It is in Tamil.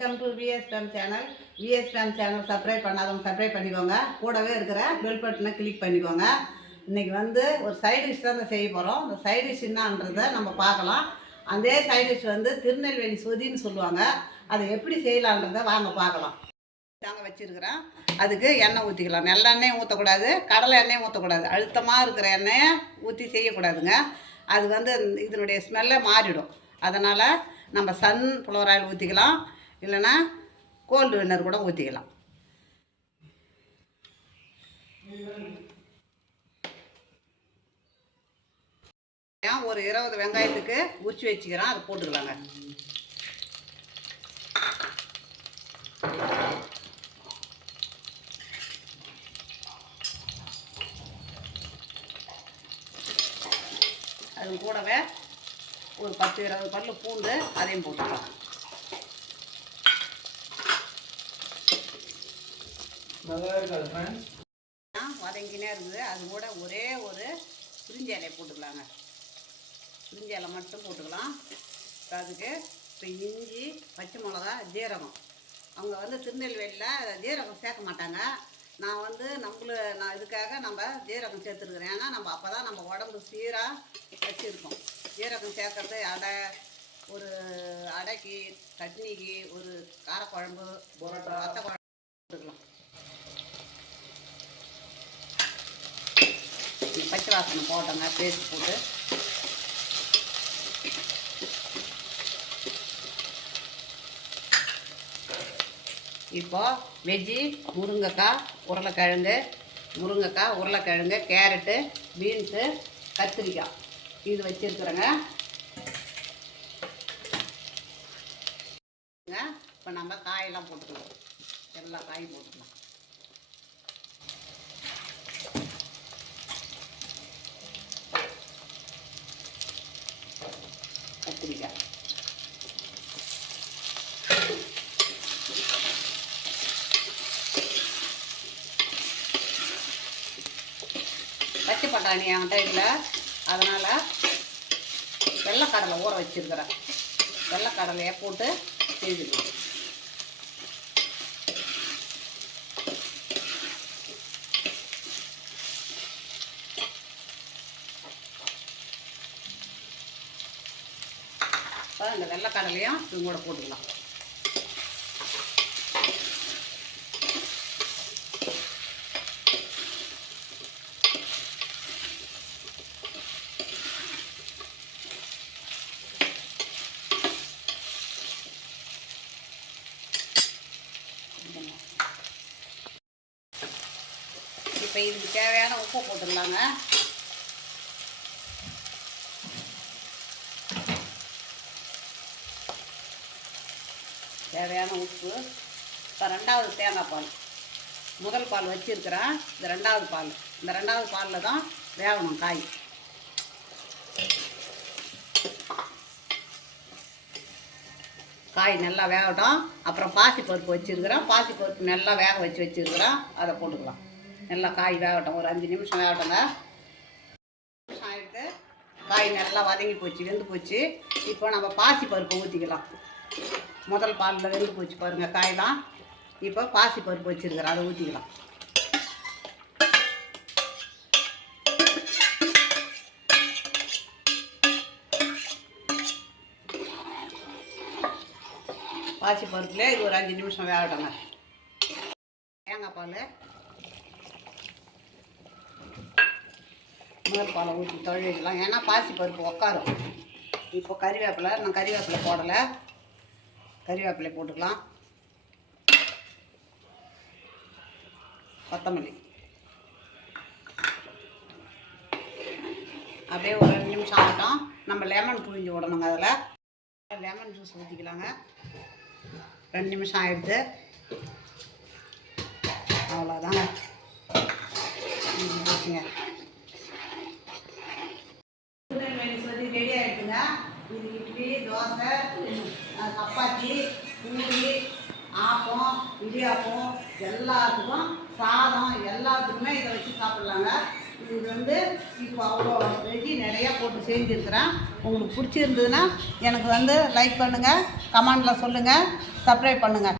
Welcome to VSPM channel. VSPM channel subscribe பண்ணாதவங்க சப்ஸ்கிரைப் பண்ணிக்கோங்க. கூடவே இருக்கிற பெல் பட்டனை கிளிக் பண்ணிக்கோங்க. இன்றைக்கி ஒரு சைட் டிஷ் தான் செய்ய போகிறோம். இந்த சைட் டிஷ் என்னன்றதை நம்ம பார்க்கலாம். அதே சைட் டிஷ் திருநெல்வேலி சொதின்னு சொல்லுவாங்க. அதை எப்படி செய்யலான்றதை வாங்க பார்க்கலாம். தாங்க வச்சுருக்கிறேன். அதுக்கு எண்ணெய் ஊற்றிக்கலாம். நல்லெண்ணெயும் ஊற்றக்கூடாது, கடலை எண்ணெயும் ஊற்றக்கூடாது. அழுத்தமாக இருக்கிற எண்ணெயை ஊற்றி செய்யக்கூடாதுங்க. அது இதனுடைய ஸ்மெல்லே மாறிடும். அதனால் நம்ம சன்ஃப்ளவர் ஆயில் ஊற்றிக்கலாம், இல்லைன்னா கோல்டு வின்னர் கூட ஊற்றிக்கலாம். ஒரு 20 வெங்காயத்துக்கு உரிச்சு வச்சுக்கிறோம், அதை போட்டுக்கலாங்க. அது கூடவே ஒரு 10-20 பல்லு பூண்டு அதையும் போட்டுக்கலாம். வதங்கினே இருக்குது. அது கூட ஒரே ஒரு பிரிஞ்சி இலையை போட்டுக்கலாங்க. பிரிஞ்சி இலை மட்டும் போட்டுக்கலாம். அதுக்கு இப்போ இஞ்சி, பச்சை மிளகா, ஜீரகம். அவங்க திருநெல்வேலியில் ஜீரகம் சேர்க்க மாட்டாங்க. நான் இதுக்காக நம்ம ஜீரகம் சேர்த்துருக்குறேன். ஏன்னா நம்ம அப்போ தான் நம்ம உடம்பு சீராக வச்சுருக்கோம். ஜீரகம் சேர்க்கறது ஒரு அடைக்கு, சட்னிக்கு, ஒரு காரக்குழம்பு, வத்த குழம்பு போட்டுக்கலாம். பச்சை வாசனை போட்டோங்க, பேஸ்ட் போட்டு இப்போ வெஜ்ஜி முருங்கைக்காய், உருளைக்கிழங்கு, கேரட்டு, பீன்ஸு, கத்திரிக்காய் இது வச்சுருக்குறேங்க. இப்போ நம்ம காயெல்லாம் போட்டுக்கலாம். எல்லா காயும் போட்டுக்கலாம். கத்திரிக்காய், பச்சை பட்டாணி என்கிட்ட இல்லை, அதனால் வெள்ளைக்கடலை ஊற வச்சுருக்கிறேன். வெள்ளைக்கடலையை போட்டு செஞ்சுக்கலாம். இந்த வெள்ளைக்கடலையும் இது கூட போட்டுக்கலாம். இப்போ இதுக்கு தேவையான உப்பு போட்டுக்கலாங்க. தேவையான உப்பு. இப்போ 2வது தேங்காய் பால். முதல் பால் வச்சுருக்கிறேன், இந்த 2வது பால். இந்த 2வது பாலில் தான் வேகணும் காய். காய் நல்லா வேகட்டும். அப்புறம் பாசிப்பருப்பு வச்சுருக்கிறேன். பாசிப்பருப்பு நல்லா வேக வச்சுருக்கிறேன், அதை போட்டுக்கலாம். நல்லா காய் வேகட்டும். ஒரு 5 நிமிஷம் வேகட்டுங்க. ஆகிட்டு காய் நல்லா வதங்கி போச்சு, வெந்து போச்சு. இப்போ நம்ம பாசிப்பருப்பு ஊற்றிக்கலாம். முதல் பாலில் வெந்து போச்சு பாருங்கள் காயெலாம். இப்போ பாசிப்பருப்பு வச்சுருக்கிறேன், அதை ஊற்றிக்கலாம். பாசிப்பருப்புலேயே இது ஒரு 5 நிமிஷம் வேகட்டுங்க. தேங்காய் பால், முதல் பாலை ஊற்றி தொழிலாம். ஏன்னா பாசிப்பருப்பு உக்காரும். இப்போ கறிவேப்பிலை, நான் கறிவேப்பிலை போடலை, கறிவேப்பிலை போட்டுக்கலாம். கொத்தமல்லி அப்படியே ஒரு 2 நிமிஷம் ஆகட்டும். நம்ம லெமன் புழிஞ்சு விடணுங்க. அதில் லெமன் ஜூஸ் ஊற்றிக்கலாங்க. 2 நிமிஷம் ஆகிடுது. அவ்வளோதாங்க. ஊற்றிங்க. ரெடி ஆகிடுதுங்க. இது இட்லி, தோசை, சப்பாத்தி, பூரி, ஆப்பம், இடியாப்பம், எல்லாத்துக்கும், சாதம் எல்லாத்துக்குமே இதை வச்சு சாப்பிட்லாங்க. இது இப்போ அவ்வளோ வெஜ்ஜி நிறையா போட்டு செஞ்சுருக்கிறேன். உங்களுக்கு பிடிச்சிருந்ததுன்னா எனக்கு வந்து லைக் பண்ணுங்கள், கமெண்டில் சொல்லுங்கள், சப்ஸ்கிரைப் பண்ணுங்கள்.